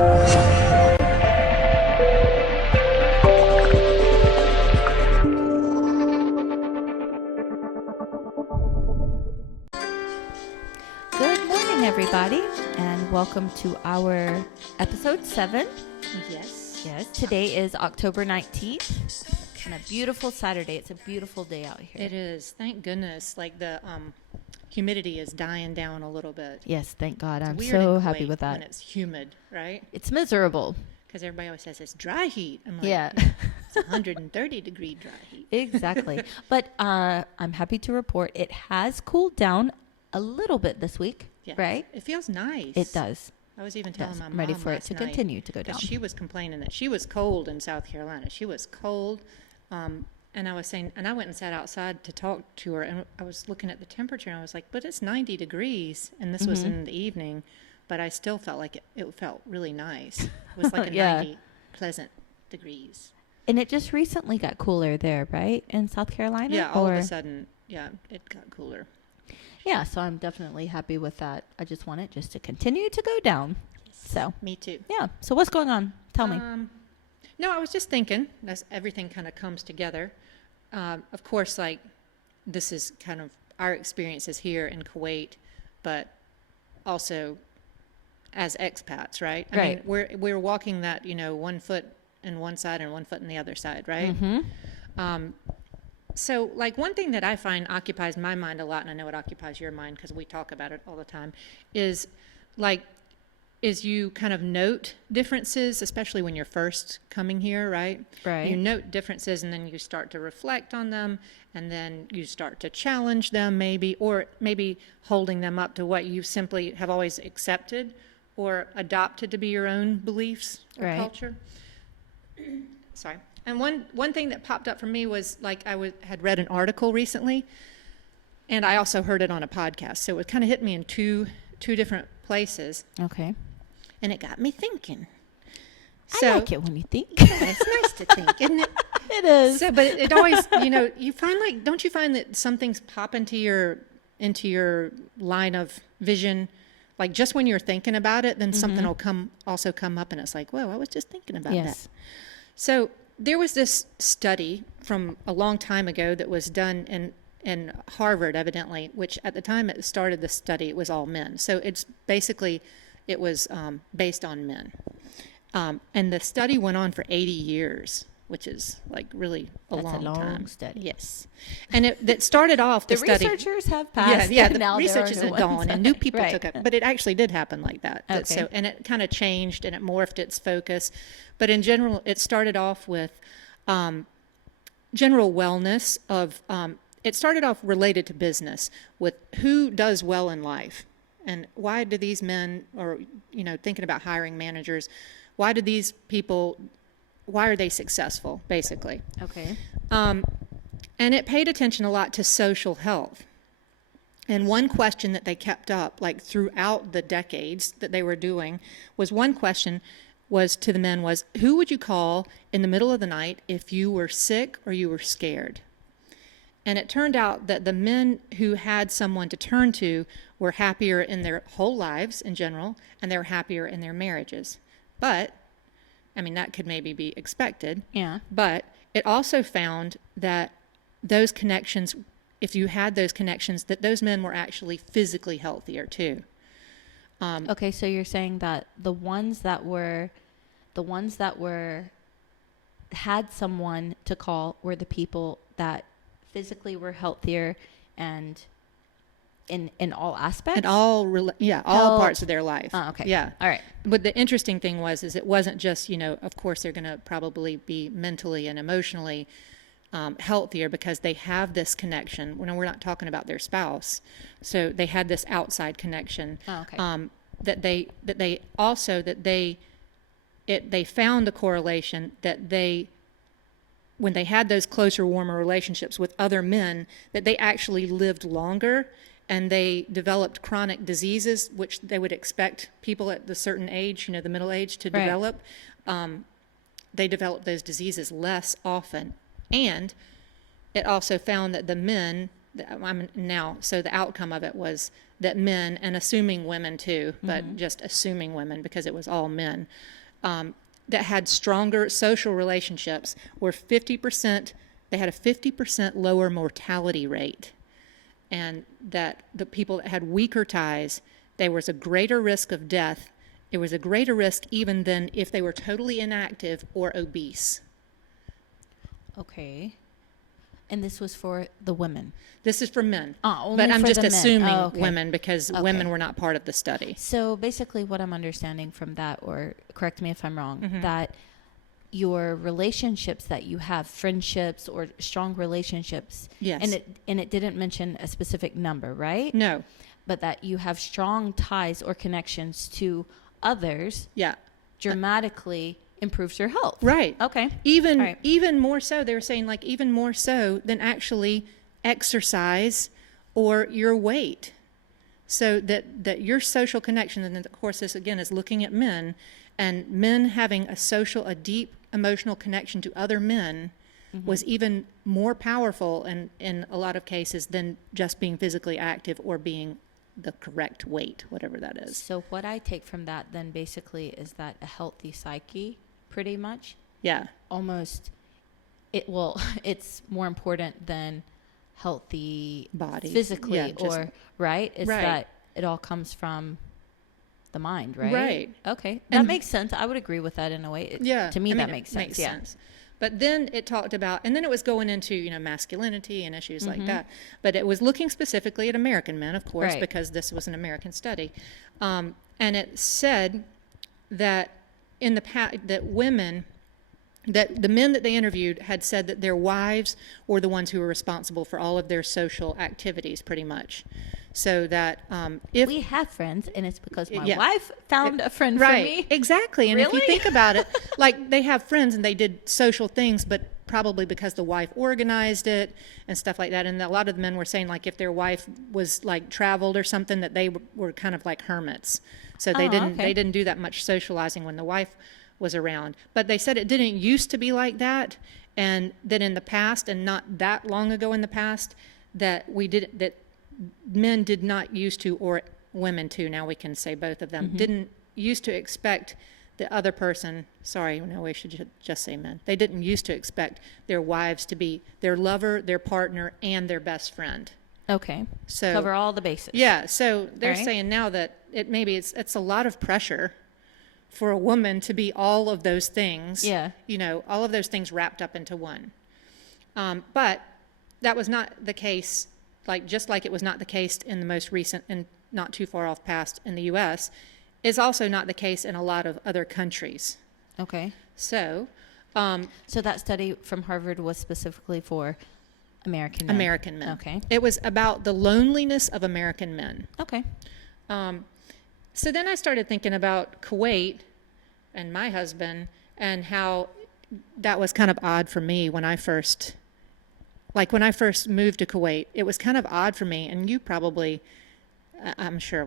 Good morning, everybody, and welcome to our episode 7. Yes. Yes, today is October 19th, and a beautiful Saturday. It's a beautiful day out here. It is. Thank goodness. Like the humidity is dying down a little bit. Yes, thank God. It's I'm weird so in happy Kuwait with that. when it's humid, right? It's miserable. Because everybody always says it's dry heat. I'm like, Yeah. It's 130 degree dry heat. Exactly. But I'm happy to report it has cooled down a little bit this week, Yes. right? It feels nice. It does. I was even telling my I'm mom ready for it last to night, continue to go down. 'cause she was complaining that she was cold in South Carolina. She was cold. And I was saying, and I went and sat outside to talk to her, and I was looking at the temperature, and I was like, but it's 90 degrees, and this was in the evening, but I still felt like it felt really nice. It was like a Yeah. 90 pleasant degrees. And it just recently got cooler there, right? In South Carolina? Yeah, all of a sudden, yeah, it got cooler. Yeah, so I'm definitely happy with that. I just want it just to continue to go down. So, Me too. yeah. So what's going on? Tell me. No, I was just thinking, as everything kind of comes together. Of course, like, this is kind of our experiences here in Kuwait, but also as expats, right? I Right. mean, we're walking that, 1 foot in one side and 1 foot in the other side, right? So, like, one thing that I find occupies my mind a lot, and I know it occupies your mind because we talk about it all the time, is you kind of note differences, especially when you're first coming here, right? Right. You note differences, and then you start to reflect on them, and then you start to challenge them maybe, or maybe holding them up to what you simply have always accepted or adopted to be your own beliefs or Right. culture. Sorry. And one thing that popped up for me was, like, had read an article recently, and I also heard it on a podcast. So it kind of hit me in two different places, Okay. and it got me thinking. I like it when you think. It's nice to think, isn't it? It is. So, but it always, you find, like, don't you find that some things pop into your line of vision, like just when you're thinking about it, then something will come up, and it's like, whoa, I was just thinking about Yes. that. So there was this study from a long time ago that was done in Harvard, evidently, which at the time it started the study, it was all men. So it was based on men. And the study went on for 80 years, which is, like, really That's long a long time. study. Yes. And that started off the study. researchers have passed. Yeah, and the now research is gone, and new people Right. took it. But it actually did happen like that. Okay. And it kind of changed, and it morphed its focus. But in general, it started off with general wellness of, it started off related to business, with who does well in life. And why do these men, or, thinking about hiring managers, why are they successful, basically? Okay. And it paid attention a lot to social health. And one question that they kept up, like, throughout the decades that they were doing, one question to the men was, who would you call in the middle of the night if you were sick or you were scared? And it turned out that the men who had someone to turn to were happier in their whole lives in general, and they were happier in their marriages. But, I mean, that could maybe be expected. Yeah. But it also found that those connections, if you had those connections, that those men were actually physically healthier too. Okay, so you're saying that the ones that had someone to call were the people that physically were healthier and in all aspects? In all parts of their life. Oh, okay. Yeah. All right. But the interesting thing is it wasn't just, of course they're going to probably be mentally and emotionally healthier because they have this connection. We're not talking about their spouse. So they had this outside connection. Oh, okay. They found a correlation that when they had those closer, warmer relationships with other men, that they actually lived longer, and they developed chronic diseases, which they would expect people at the certain age, the middle age, to Right. develop. They developed those diseases less often. And it also found that the men So the outcome of it was that men, and assuming women too, but just assuming women because it was all men, that had stronger social relationships were 50%, they had a 50% lower mortality rate. And that the people that had weaker ties, there was a greater risk of death. It was a greater risk even than if they were totally inactive or obese. Okay. And this was for the women. This is for men. Only but I'm for just the men. assuming Oh, okay. women because Okay. women were not part of the study. So basically what I'm understanding from that, or correct me if I'm wrong, Mm-hmm. that your relationships that you have, friendships or strong relationships, Yes. and it didn't mention a specific number, right? No. But that you have strong ties or connections to others Yeah. dramatically improves your health. Right. Okay. Even All right. even more so, they were saying like even more so than actually exercise or your weight. So that your social connection, and of course this again is looking at men, and men having a deep emotional connection to other men was even more powerful in a lot of cases than just being physically active or being the correct weight, whatever that is. So what I take from that then basically is that a healthy psyche, pretty much, Yeah. almost, it's more important than healthy Body. physically, Yeah, just- or right? It's Right. that it all comes from the mind, right? Right. Okay. That And- makes sense. I would agree with that in a way. Yeah. To me, I mean, that it makes sense. sense. But then it talked about, and then it was going into, masculinity and issues like that. But it was looking specifically at American men, of course, Right. because this was an American study. And it said that in the past, that the men that they interviewed had said that their wives were the ones who were responsible for all of their social activities, pretty much. So that if We have friends, and it's because my Yeah. wife found a friend right, for me. exactly. And if you Really? think about it, like they have friends and they did social things, but probably because the wife organized it and stuff like that. And a lot of the men were saying like if their wife was like traveled or something, that they were kind of like hermits. So they Oh, okay. they didn't do that much socializing when the wife was around. But they said it didn't used to be like that, and that in the past, and not that long ago in the past, that men did not used to, or women too, now we can say both of them, didn't used to expect the other person, no, we should just say men. They didn't used to expect their wives to be their lover, their partner, and their best friend. Okay. So Cover all the bases. yeah, so they're Right. saying now that it's a lot of pressure for a woman to be all of those things. Yeah. All of those things wrapped up into one. But that was not the case, just like it was not the case in the most recent and not too far off past in the U.S., is also not the case in a lot of other countries. Okay. So, So that study from Harvard was specifically for American men. American men. Okay. It was about the loneliness of American men. Okay. So then I started thinking about Kuwait and my husband, and how that was kind of odd for me when I first moved to Kuwait. It was kind of odd for me, and you probably, I'm sure,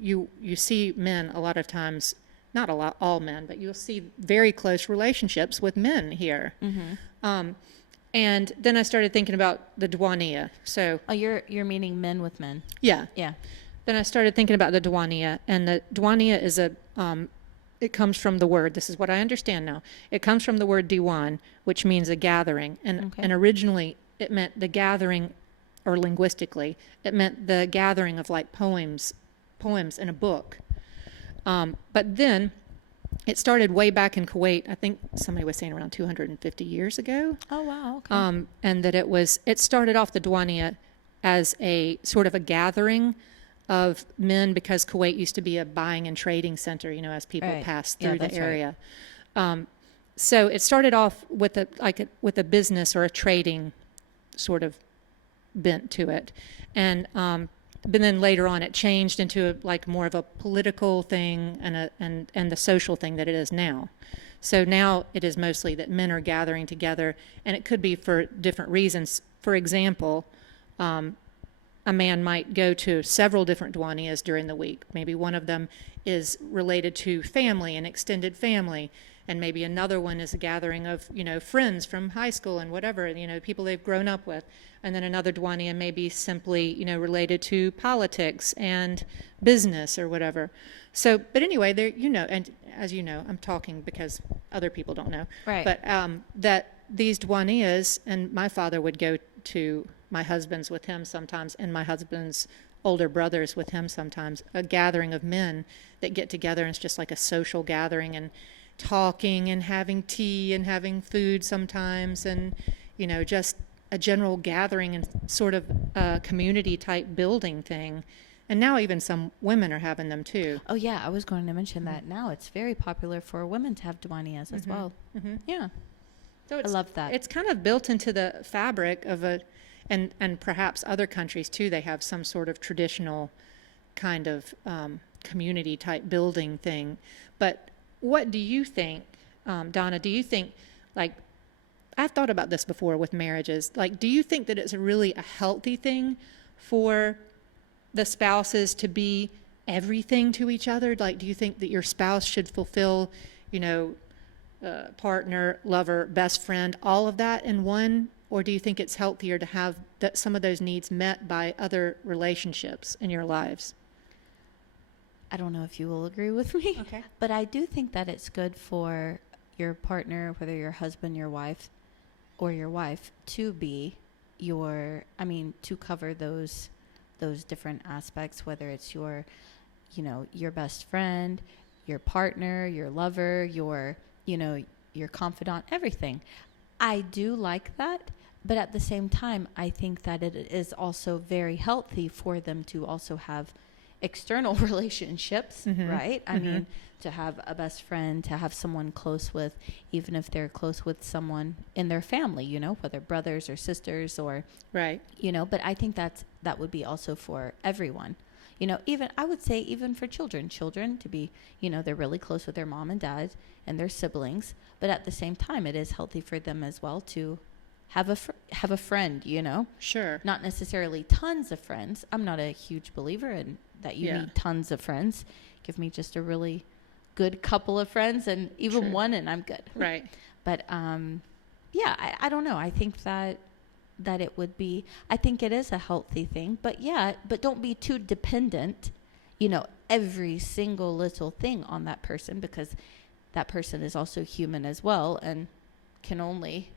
you see men a lot of times, not a lot, all men, but you'll see very close relationships with men here. And then I started thinking about the Dwania. So Oh, you're meaning men with men. yeah. Yeah. Then I started thinking about the Dwania, and the Dwania is it comes from the word, this is what I understand now, it comes from the word diwan, which means a gathering, and, Okay. and originally it meant the gathering, or linguistically, it meant the gathering of like poems in a book. But then it started way back in Kuwait, I think somebody was saying around 250 years ago. Oh, wow. Okay. And that it started off the Dwania as a sort of a gathering of men, because Kuwait used to be a buying and trading center, as people Right. passed Yeah, through the that's right. area. So it started off with a business or a trading sort of bent to it, and but then later on it changed into more of a political thing and the social thing that it is now. So now it is mostly that men are gathering together, and it could be for different reasons. For example, a man might go to several different duanias during the week. Maybe one of them is related to family and extended family, and maybe another one is a gathering of, friends from high school and whatever, people they've grown up with. And then another duania may be simply, related to politics and business or whatever. So, but anyway, there, and as you know, I'm talking because other people don't know. Right. But that these duanias, and my father would go to my husband's with him sometimes, and my husband's older brothers with him sometimes, a gathering of men that get together, and it's just like a social gathering, and talking and having tea and having food sometimes, and just a general gathering and sort of a community type building thing. And now even some women are having them too. Oh yeah, I was going to mention that. Now it's very popular for women to have duanias as well. Yeah. So I love that. It's kind of built into the fabric of and perhaps other countries too, they have some sort of traditional kind of community type building thing. But what do you think, Donna, do you think, like, I've thought about this before with marriages, like, do you think that it's really a healthy thing for the spouses to be everything to each other? Like, do you think that your spouse should fulfill, partner, lover, best friend, all of that in one? Or do you think it's healthier to have some of those needs met by other relationships in your lives? I don't know if you will agree with me. Okay. But I do think that it's good for your partner, whether your husband, your wife, or your wife, to be to cover those different aspects, whether it's your best friend, your partner, your lover, your confidant, everything. I do like that, but at the same time, I think that it is also very healthy for them to also have external relationships, right? I mean, to have a best friend, to have someone close with, even if they're close with someone in their family, whether brothers or sisters or, right. But I think that would be also for everyone. Even, I would say even for children to be, they're really close with their mom and dad and their siblings, but at the same time, it is healthy for them as well to have a friend, Sure. Not necessarily tons of friends. I'm not a huge believer in that you need tons of friends. Give me just a really good couple of friends, and even True. one, and I'm good. Right. But I don't know. I think that it would be, I think it is a healthy thing, but don't be too dependent, every single little thing on that person, because that person is also human as well and can only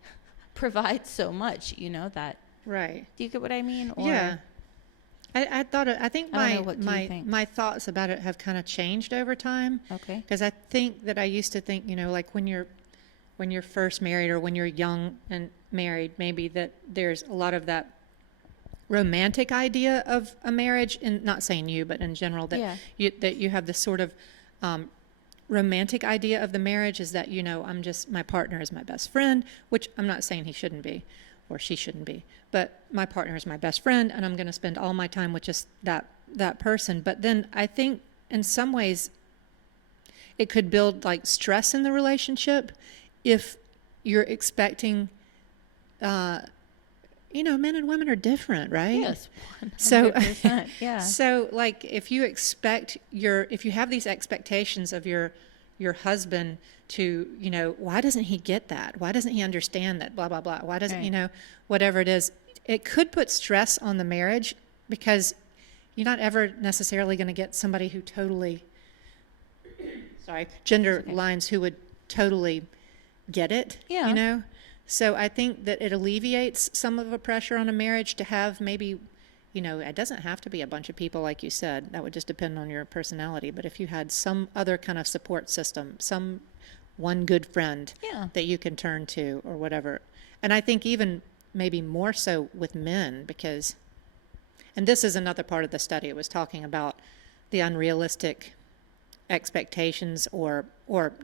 provide so much, that. Right. Do you get what I mean? Or, yeah. I think my thoughts about it have kind of changed over time. Okay. Because I think that I used to think, like when you're first married or when you're young and married, maybe that there's a lot of that romantic idea of a marriage, and not saying you, but in general, that you have this sort of romantic idea of the marriage is that, my partner is my best friend, which I'm not saying he shouldn't be or she shouldn't be, but my partner is my best friend and I'm going to spend all my time with just that person. But then I think in some ways it could build like stress in the relationship if you're expecting, men and women are different, right? Yes. 100%, So, yeah. So like if you have these expectations of your husband to, why doesn't he get that? Why doesn't he understand that? Blah, blah, blah. Why doesn't, whatever it is, it could put stress on the marriage because you're not ever necessarily going to get somebody who totally, gender lines who would totally get it, Yeah. So I think that it alleviates some of the pressure on a marriage to have maybe, it doesn't have to be a bunch of people like you said. That would just depend on your personality. But if you had some other kind of support system, one good friend that you can turn to or whatever. And I think even maybe more so with men because, and this is another part of the study, it was talking about the unrealistic expectations or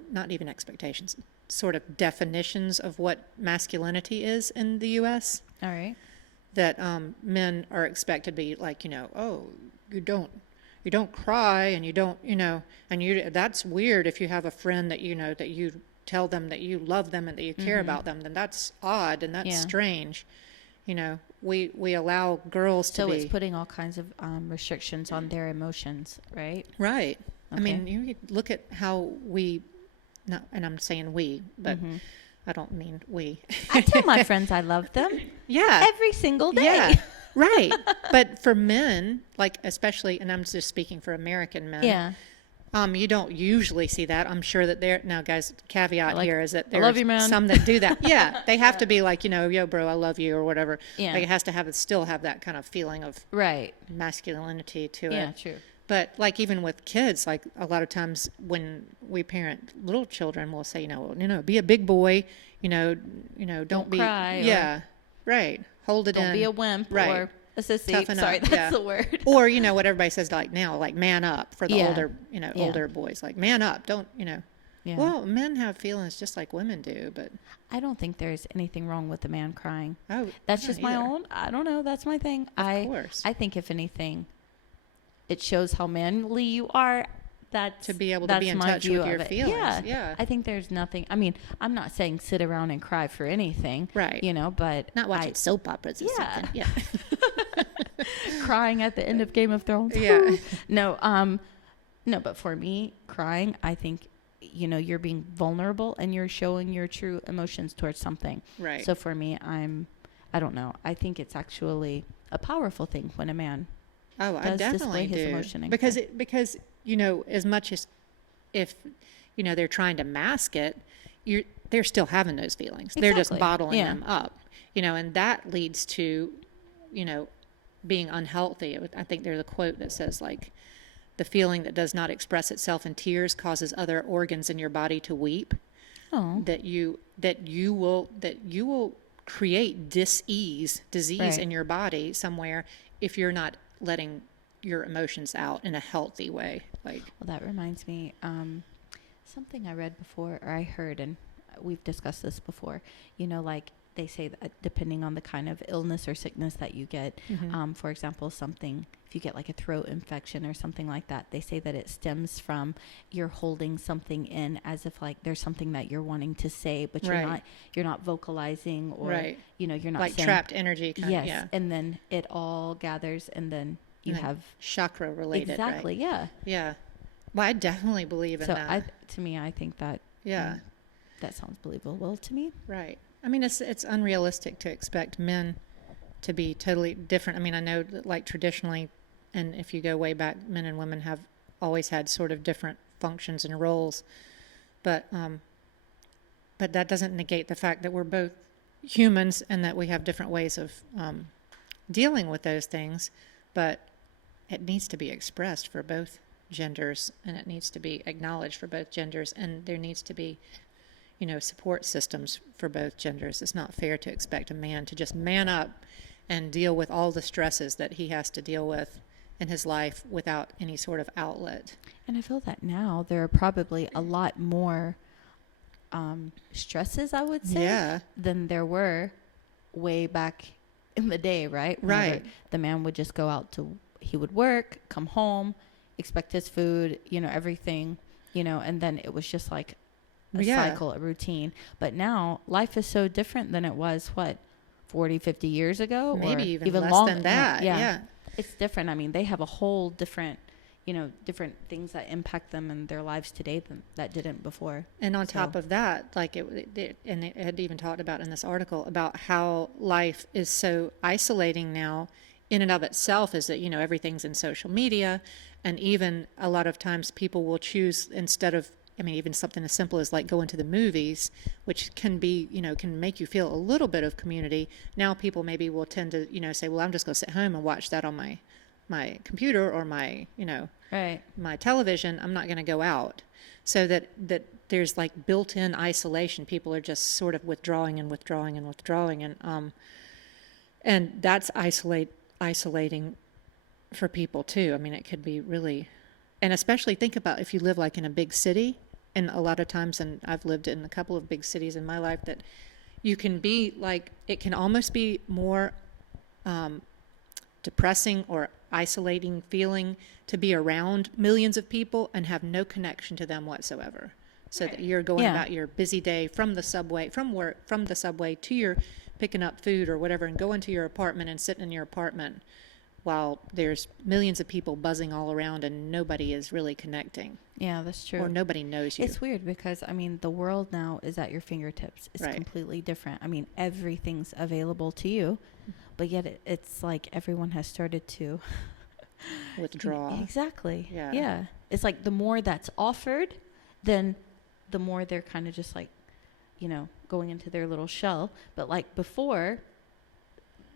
not even expectations, sort of definitions of what masculinity is in the U.S. All right. That men are expected to be like, oh, you don't cry and you don't, and that's weird if you have a friend that that you tell them that you love them and that you care about them, then that's odd and that's strange, We allow girls to So be. it's putting all kinds of restrictions on their emotions, right? Right. I Okay. mean, you look at how we, no, and I'm saying we, but Mm-hmm. I don't mean we. I tell my friends I love them Yeah. every single day. Yeah. Right. But for men, like especially, and I'm just speaking for American men. Yeah. You don't usually see that. I'm sure that now, guys, caveat Like, here is that I love there's you, man. some that do that. Yeah. They have to be like, yo, bro, I love you or whatever. Yeah. Like it has to still have that kind of feeling of Right. masculinity to Yeah, it. true. But like even with kids, like a lot of times when we parent little children, we'll say, be a big boy, don't be, cry, yeah, right, hold it in, Don't be a wimp right. or a sissy. Toughen Sorry, up, that's yeah. the word. Or what everybody says like now, like man up for the Yeah. older, Yeah. older boys, like man up, don't, Yeah. Well, men have feelings just like women do, but I don't think there's anything wrong with a man crying. oh, That's not just my either. own. I don't know. That's my thing. Of course. I think if anything, it shows how manly you are. To be able to be in my touch view with your of it. feelings. Yeah. Yeah. I think there's nothing. I mean, I'm not saying sit around and cry for anything. Right. But Not watching soap operas or Yeah. something. Yeah. crying at the end of Game of Thrones. Yeah. No, but for me, crying, I think, you're being vulnerable and you're showing your true emotions towards something. Right. So for me, I don't know. I think it's actually a powerful thing when a man Oh, I does definitely display his do. emotion and Because cry. as much as if they're trying to mask it, they're still having those feelings. They're just Exactly. bottling Yeah. them up. And that leads to being unhealthy. I think there's a quote that says like the feeling that does not express itself in tears causes other organs in your body to weep. Oh, That you will create disease Right. in your body somewhere if you're not letting your emotions out in a healthy way. Like, well, that reminds me, something I read before or I heard, and we've discussed this before, like they say that depending on the kind of illness or sickness that you get, for example, if you get like a throat infection or something like that, they say that it stems from you're holding something in as if like there's something that you're wanting to say, but Right. you're not vocalizing or, Right. you're not like saying. trapped energy kind Yes. of, yeah. And then it all gathers and then you And then have. chakra related, Exactly. right? Yeah. Yeah. Well, I definitely believe in So that. to me, I think that, Yeah. that sounds believable to me. Right. I mean, it's unrealistic to expect men to be totally different. I mean, I know that like traditionally, and if you go way back, men and women have always had sort of different functions and roles, but that doesn't negate the fact that we're both humans and that we have different ways of dealing with those things. But it needs to be expressed for both genders, and it needs to be acknowledged for both genders, and there needs to be support systems for both genders. It's not fair to expect a man to just man up and deal with all the stresses that he has to deal with in his life without any sort of outlet. And I feel that now there are probably a lot more stresses, I would say, Yeah. than there were way back in the day, right? Whenever Right. the man would just go out he would work, come home, expect his food, everything, and then it was just like a Yeah. cycle, a routine. But now life is so different than it was, 40, 50 years ago? Maybe or even less longer than that. Yeah. It's different. I mean, they have a whole different, different things that impact them in their lives today that didn't before. And on So- top of that, like and it had even talked about in this article about how life is so isolating now in and of itself, is that, everything's in social media. And even a lot of times people will choose, instead of, even something as simple as like going to the movies, which can be, can make you feel a little bit of community. Now people maybe will tend to, say, well, I'm just going to sit home and watch that on my computer or my, Right. my television. I'm not going to go out. So that there's like built-in isolation. People are just sort of withdrawing. And that's isolating for people too. I mean, it could be really, and especially think about if you live like in a big city, and a lot of times, and I've lived in a couple of big cities in my life, that you can be like, it can almost be more depressing or isolating feeling to be around millions of people and have no connection to them whatsoever. So that you're going Yeah. about your busy day from the subway to your picking up food or whatever and going to your apartment and sitting in your apartment while there's millions of people buzzing all around and nobody is really connecting. Yeah, that's true. Or nobody knows you. It's weird because, I mean, the world now is at your fingertips. It's Right. completely different. I mean, everything's available to you, but yet it's like everyone has started to Withdraw. Exactly. Yeah. Yeah. It's like the more that's offered, then the more they're kind of just like, going into their little shell. But like before,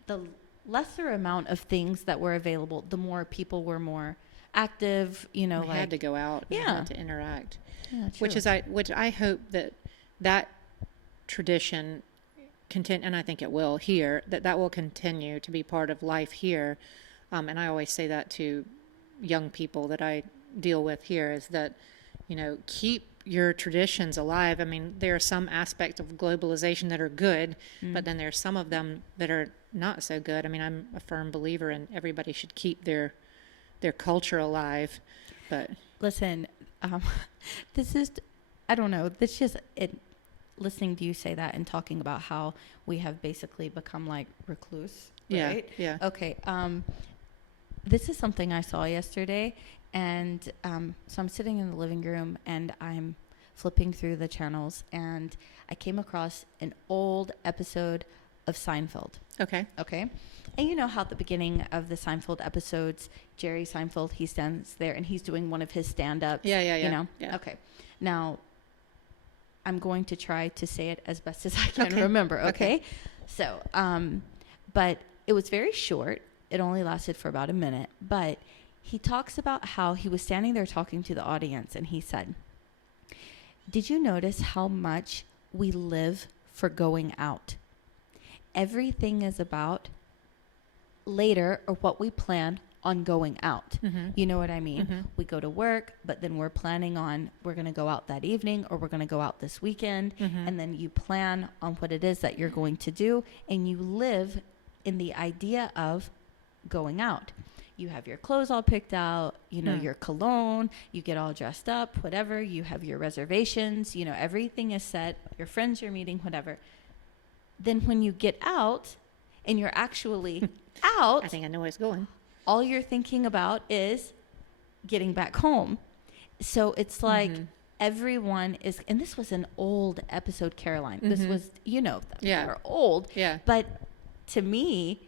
the lesser amount of things that were available, the more people were more active, They had to go out and Yeah. had to interact. Yeah, Which I hope that tradition continue, and I think it will here, that will continue to be part of life here. And I always say that to young people that I deal with here, is that, keep your traditions alive. I mean, there are some aspects of globalization that are good, but then there's some of them that are not so good. I mean, I'm a firm believer in everybody should keep their culture alive, but Listen, this is, I don't know, this just, listening to you say that and talking about how we have basically become like recluse, right? yeah. Okay, this is something I saw yesterday, and so I'm sitting in the living room and I'm flipping through the channels, and I came across an old episode of Seinfeld. Okay. Okay. And you know how at the beginning of the Seinfeld episodes, Jerry Seinfeld, he stands there and he's doing one of his stand-ups. Yeah. You know? Yeah. Okay. Now, I'm going to try to say it as best as I can Okay. remember. Okay. So, but it was very short. It only lasted for about a minute. But he talks about how he was standing there talking to the audience, and he said, "Did you notice how much we live for going out? Everything is about later, or what we plan on going out." Mm-hmm. You know what I mean? Mm-hmm. We go to work, but then we're planning on, we're going to go out that evening, or we're going to go out this weekend. Mm-hmm. And then you plan on what it is that you're going to do, and you live in the idea of going out. You have your clothes all picked out, your cologne, you get all dressed up, whatever. You have your reservations, everything is set, your friends you're meeting, whatever. Then when you get out and you're actually out, I think I know where it's going. all you're thinking about is getting back home. So it's like everyone is, and this was an old episode, Caroline. This was, they're old. Yeah. But to me,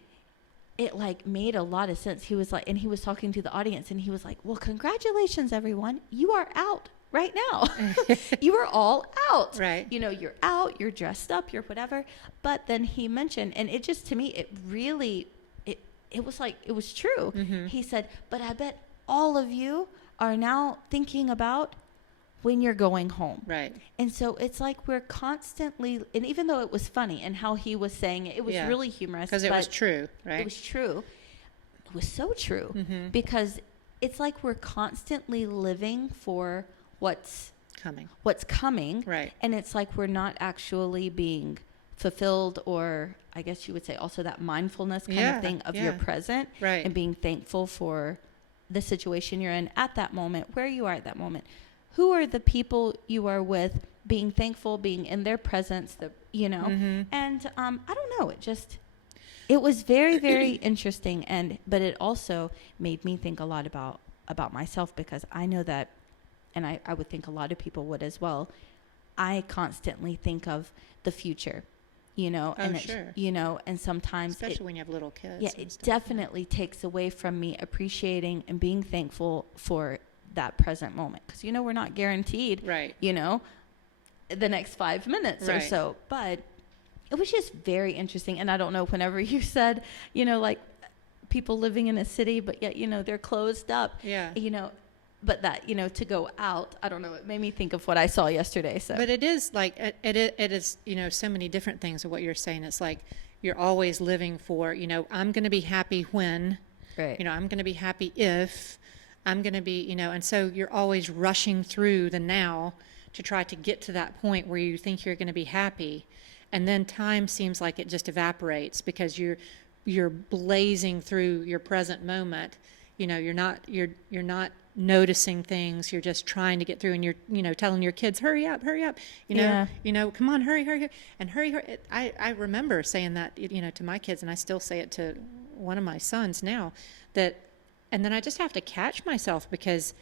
it like made a lot of sense. He was like, and he was talking to the audience, and he was like, "Well, congratulations, everyone. You are out right now. You are all out. Right. You're out, you're dressed up, you're whatever." But then he mentioned, and it just, to me, it really, it was like, it was true. Mm-hmm. He said, "But I bet all of you are now thinking about when you're going home." Right. And so it's like we're constantly, and even though it was funny and how he was saying it, it was Yeah. really humorous. Because it was but true, right? It was true. It was so true Mm-hmm. because it's like we're constantly living for what's coming. Right. And it's like we're not actually being fulfilled, or I guess you would say also that mindfulness kind of thing of your present, Right. and being thankful for the situation you're in at that moment, where you are at that moment. Who are the people you are with, being thankful, being in their presence, Mm-hmm. and I don't know, it was very, very interesting, but it also made me think a lot about myself, because I know that, and I would think a lot of people would as well, I constantly think of the future, and sure. And sometimes Especially when you have little kids. yeah, and it stuff. definitely takes away from me appreciating and being thankful for that present moment, because we're not guaranteed Right. the next 5 minutes or Right. so. But it was just very interesting. And I don't know, whenever you said like people living in a city, but yet they're closed up, Yeah. but that to go out, I don't know, it made me think of what I saw yesterday. So But it is like, it is, so many different things of what you're saying. It's like you're always living for, I'm going to be happy when, right. I'm going to be happy if, I'm going to be, and so you're always rushing through the now to try to get to that point where you think you're going to be happy. And then time seems like it just evaporates because you're blazing through your present moment you're not noticing things. You're just trying to get through, and you're telling your kids, hurry up, Yeah. come on, hurry, and hurry. I remember saying that, to my kids, and I still say it to one of my sons now, and then I just have to catch myself, because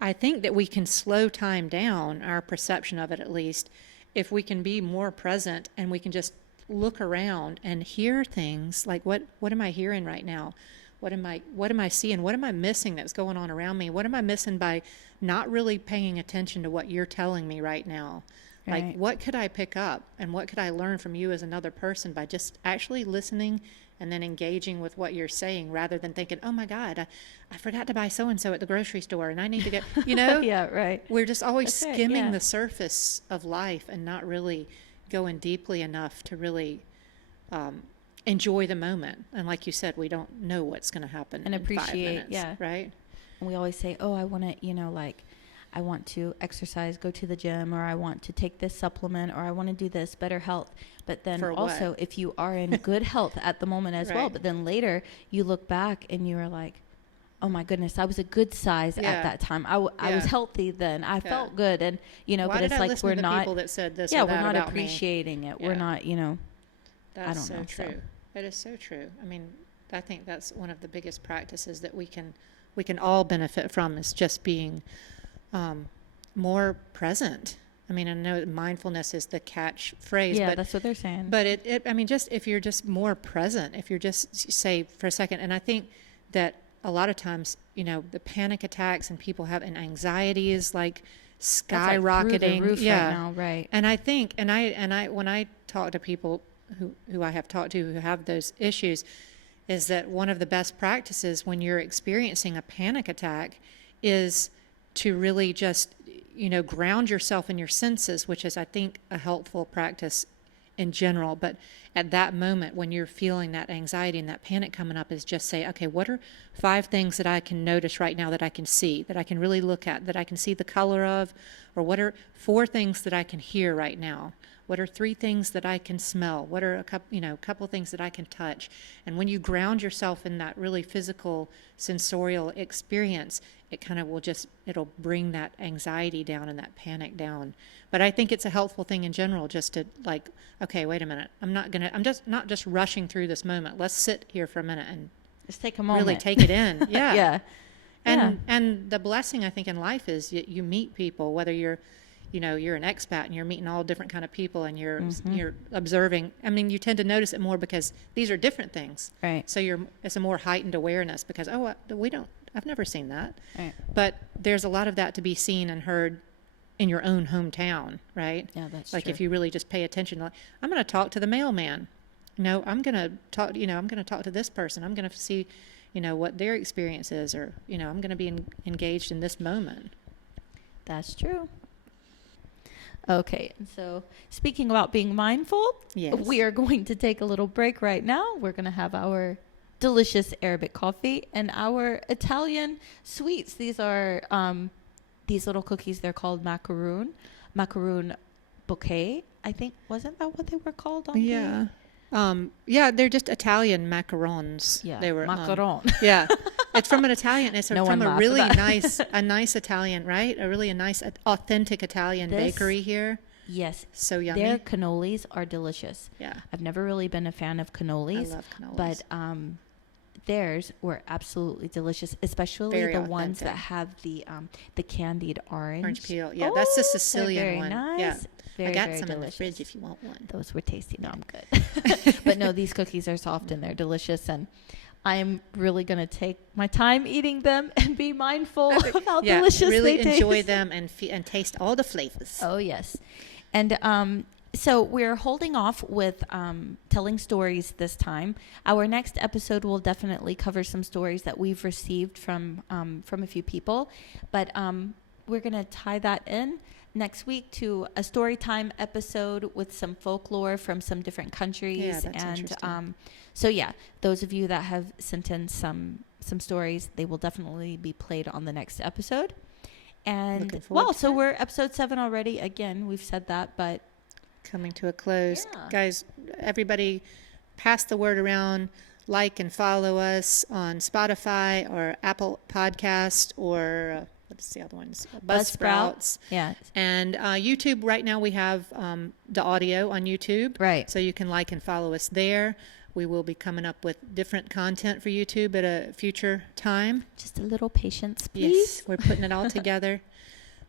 I think that we can slow time down, our perception of it at least, if we can be more present, and we can just look around and hear things like, what am I hearing right now? What am I seeing? What am I missing that's going on around me? What am I missing by not really paying attention to what you're telling me right now? Right. Like, what could I pick up, and what could I learn from you as another person by just actually listening and then engaging with what you're saying, rather than thinking, oh my God, I forgot to buy so-and-so at the grocery store, and I need to get, Yeah, right. We're just always That's right, skimming yeah. the surface of life and not really going deeply enough to really enjoy the moment. And like you said, we don't know what's going to happen And in 5 appreciate, minutes, yeah. right? And we always say, oh, I want to, like, I want to exercise, go to the gym, or I want to take this supplement, or I want to do this, better health. But then For also, what? if you are in good health at the moment as well, Right. but then later you look back and you are like, oh my goodness, I was a good size Yeah. at that time. I was Yeah. healthy then. I felt good. And, Why but did it's I like listen we're to the not, people that said this yeah, or we're that not about me? appreciating it. We're Yeah. not, That's don't so know, so. true. It is so true. I mean, I think that's one of the biggest practices that we can all benefit from, is just being more present. I mean, I know mindfulness is the catch phrase, yeah, but that's what they're saying. But I mean, just if you're just more present, if you're just, say for a second, and I think that a lot of times, the panic attacks and people have, and anxiety is like That's, like, through the skyrocketing. roof Yeah. right now, right. And I think, and I, when I talk to people who I have talked to who have those issues, is that one of the best practices when you're experiencing a panic attack is to really just, ground yourself in your senses, which is, I think, a helpful practice in general. But at that moment, when you're feeling that anxiety and that panic coming up, is just say, okay, what are 5 things that I can notice right now, that I can see, that I can really look at, that I can see the color of? Or what are 4 things that I can hear right now? What are 3 things that I can smell? What are a couple of things that I can touch? And when you ground yourself in that really physical, sensorial experience, it kind of it'll bring that anxiety down and that panic down. But I think it's a helpful thing in general, just to, like, okay, wait a minute. I'm just not just rushing through this moment. Let's sit here for a minute and Just take a moment. really take it in. Yeah. Yeah. And the blessing, I think, in life is you meet people, whether you're an expat and you're meeting all different kind of people, and you're observing. I mean, you tend to notice it more because these are different things. Right. So it's a more heightened awareness, because, I've never seen that. Right. But there's a lot of that to be seen and heard in your own hometown, right? Yeah, that's Like, true. if you really just pay attention, like, I'm going to talk to the mailman. I'm going to talk, I'm going to talk to this person. I'm going to see, what their experience is, or, I'm going to be engaged in this moment. That's true. Okay, and so speaking about being mindful, Yes. we are going to take a little break right now. We're going to have our delicious Arabic coffee and our Italian sweets. These are these little cookies. They're called macaroon bouquet. I think, wasn't that what they were called on Yeah. They're just Italian macarons. Yeah, They were macaron. yeah. It's from an Italian. It's No from one a laughed really at nice Italian, right? A really nice, authentic Italian This- bakery here. Yes, So yummy. their cannolis are delicious. Yeah. I've never really been a fan of I cannolis, love cannolis. but theirs were absolutely delicious, especially Very the ones that authentic. have the candied orange. Orange peel. Yeah, that's the Oh, they're Sicilian very one. Nice. Yeah. Very, I got very some delicious. in the fridge if you want one. Those were tasty. No, I'm good. But no, these cookies are soft and they're delicious, and I'm really gonna take my time eating them and be mindful of how delicious really they enjoy taste. them and taste all the flavors. Oh yes, and so we're holding off with telling stories this time. Our next episode will definitely cover some stories that we've received from a few people, but we're gonna tie that in next week to a story time episode with some folklore from some different countries. Yeah, that's and interesting. so yeah, those of you that have sent in some stories, they will definitely be played on the next episode. And Looking forward well, to so that. we're episode 7 already. Again, we've said that, but Coming to a close. Yeah. Guys, everybody pass the word around. like and follow us on Spotify or Apple Podcast or what's the other ones? Buzzsprouts. Yeah. And YouTube, right now we have the audio on YouTube. Right. So you can like and follow us there. We will be coming up with different content for YouTube at a future time. Just a little patience, please. Yes, we're putting it all together.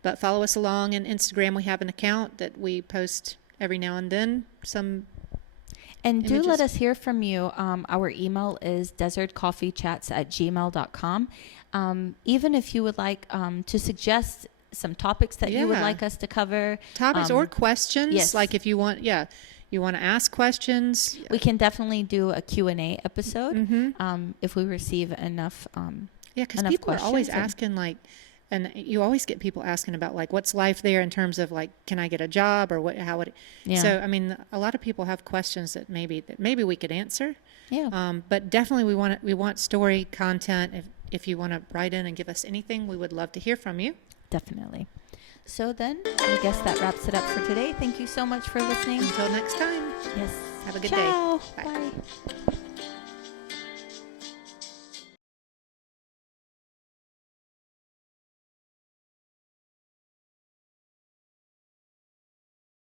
But follow us along in Instagram. We have an account that we post every now and then. And do images. let us hear from you. Our email is desertcoffeechats@gmail.com. Even if you would like to suggest some topics that you would like us to cover. Topics or questions. Yes. Like if you want, you want to ask questions. We can definitely do a Q&A episode if we receive enough Because enough people are always questions asking, like, and you always get people asking about, like, what's life there in terms of, like, can I get a job or what? How would it? Yeah. So, I mean, a lot of people have questions that maybe we could answer. Yeah. But definitely we want story content. If you want to write in and give us anything, we would love to hear from you. Definitely. So then, I guess that wraps it up for today. Thank you so much for listening. Until next time. Yes. Have a good Ciao. day. Bye. Bye.